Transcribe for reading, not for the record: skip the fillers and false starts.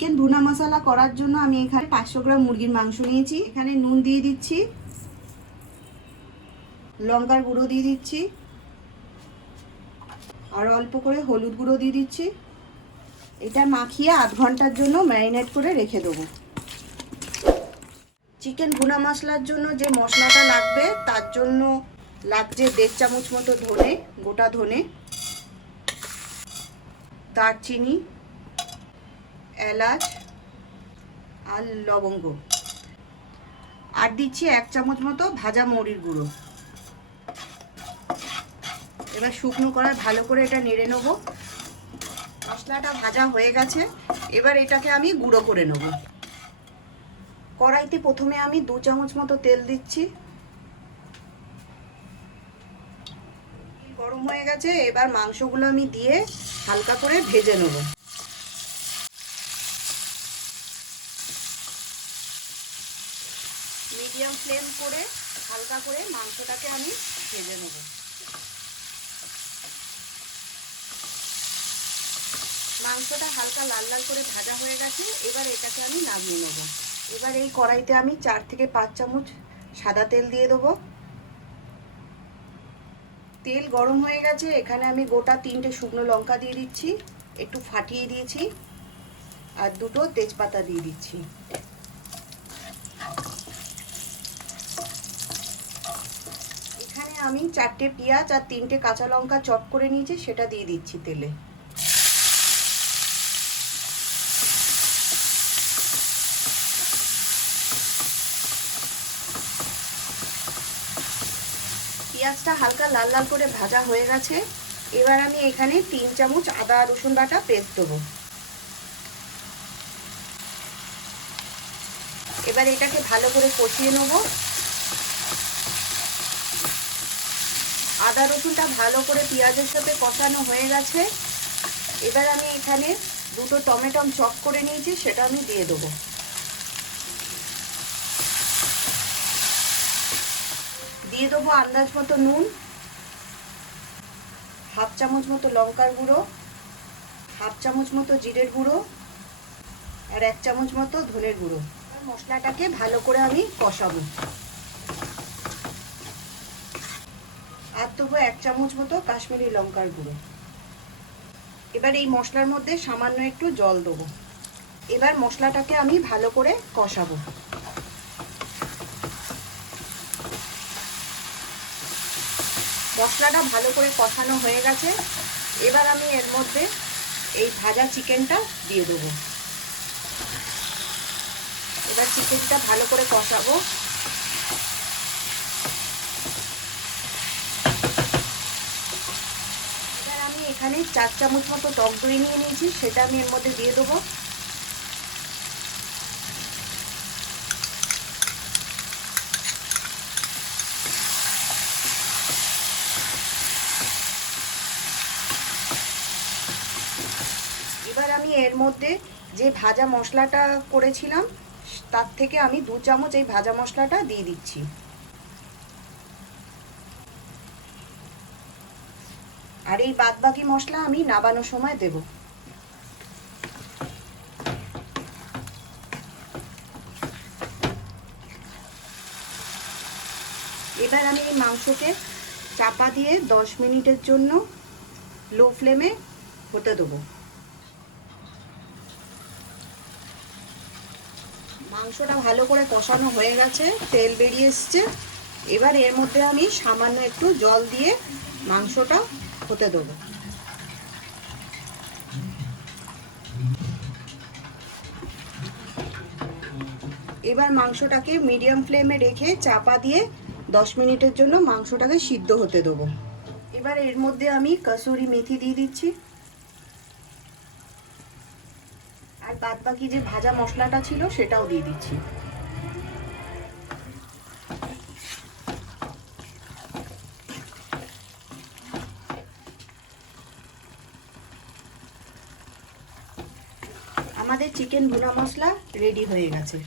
Chicken ভুনা মশলা করার জন্য আমি এখানে 500 গ্রাম মুরগির মাংস নিয়েছি। এখানে নুন দিয়ে দিচ্ছি, লঙ্কার গুঁড়ো দিয়ে দিচ্ছি, আর অল্প করে হলুদ গুঁড়ো দিয়ে দিচ্ছি। এটা মাখিয়ে আধ ঘন্টার জন্য ম্যারিনেট করে রেখে দেবো। চিকেন ভুনা মশলার জন্য যে মশলাটা লাগবে তার জন্য লাগছে 1.5 চামচ মতো ধনে, গোটা ধনে, দারচিনি, এলাচ আর লবঙ্গ, আর দিচ্ছি 1 চামচ মতো ভাজা মৌরির গুঁড়ো। এবার শুকনো কড়ায় ভালো করে এটা নেড়ে নেব। মশলাটা ভাজা হয়ে গেছে, এবার এটাকে আমি গুঁড়ো করে নেব। কড়াইতে প্রথমে আমি 2 চামচ মতো তেল দিচ্ছি। গরম হয়ে গেছে, এবার মাংসগুলো আমি দিয়ে হালকা করে ভেজে নেব। মিডিয়াম ফ্লেম করে হালকা করে মাংসটাকে আমি ভেজে নেব। মাংসটা হালকা লাল লাল করে ভাজা হয়ে গেছে, এবার এটাকে আমি নামিয়ে নেব। এবার এই কড়াইতে আমি 4 থেকে 5 চামচ সাদা তেল দিয়ে দেবো। তেল গরম হয়ে গেছে, এখানে আমি গোটা 3টে শুকনো লঙ্কা দিয়ে দিচ্ছি, একটু ফাটিয়ে দিয়েছি, আর 2টো তেজপাতা দিয়ে দিচ্ছি। এখানে আমি 4টে পেঁয়াজ আর 3টে কাঁচা লঙ্কা চপ করে নিয়েছি, সেটা দিয়ে দিচ্ছি তেলে। পেঁয়াজটা হালকা লাল লাল করে ভাজা হয়ে গেছে, এবার আমি এখানে 3 চামচ আদা রসুন বাটা পেস্ট দেবো। এবার এটাকে ভালো করে কষিয়ে নেব। আদা রসুনটা ভালো করে পেঁয়াজের সাথে কষানো হয়ে গেছে, এবার আমি এখানে 2টো টমেটো চপ করে নিয়েছি, সেটা আমি দিয়ে দেবো। দিয়ে দেবো আন্দাজ মতো নুন, 1/2 চামচ মতো লঙ্কার গুঁড়ো, 1/2 চামচ মতো জিরের গুঁড়ো, আর 1 চামচ মতো ধনের গুঁড়ো। মশলাটাকে ভালো করে আমি কষাবো। আর দেবো 1 চামচ মতো কাশ্মীরি লঙ্কার গুঁড়ো। এবার এই মশলার মধ্যে সামান্য একটু জল দেবো। এবার মশলাটাকে আমি ভালো করে কষাবো। মশলাটা ভালো করে কষানো হয়ে গেছে, এবার আমি এর মধ্যে এই ভাজা চিকেনটা দিয়ে দেবো। এবার চিকেনটা ভালো করে কষাবো। এবার আমি এখানে 4 চামচ মতো টক দই নিয়ে নিয়েছি, সেটা আমি এর মধ্যে দিয়ে দেবো। এবার আমি এর মধ্যে যে ভাজা মশলাটা করেছিলাম তার থেকে আমি 2 চামচ এই ভাজা মশলাটা দিয়ে দিচ্ছি। আর এই বাদবাকি মশলা আমি নাবানোর সময় দেব। এবার আমি এই মাংসকে চাপা দিয়ে 10 মিনিটের জন্য লো ফ্লেমে হতে দেবো। মাংসটা ভালো করে কষানো হয়ে গেছে, তেল বেরিয়ে এসছে, এবার এর মধ্যে আমি সামান্য একটু জল দিয়ে মাংসটা হতে দেবো। এবার মাংসটাকে মিডিয়াম ফ্লেমে রেখে চাপা দিয়ে 10 মিনিটের জন্য মাংসটাকে সিদ্ধ হতে দেবো। এবার এর মধ্যে আমি কসুরি মেথি দিয়ে দিচ্ছি, আর বাদবাকি যে ভাজা মশলাটা ছিল সেটাও দিয়ে দিচ্ছি। আমাদের চিকেন ভুনা মশলা রেডি হয়ে গেছে।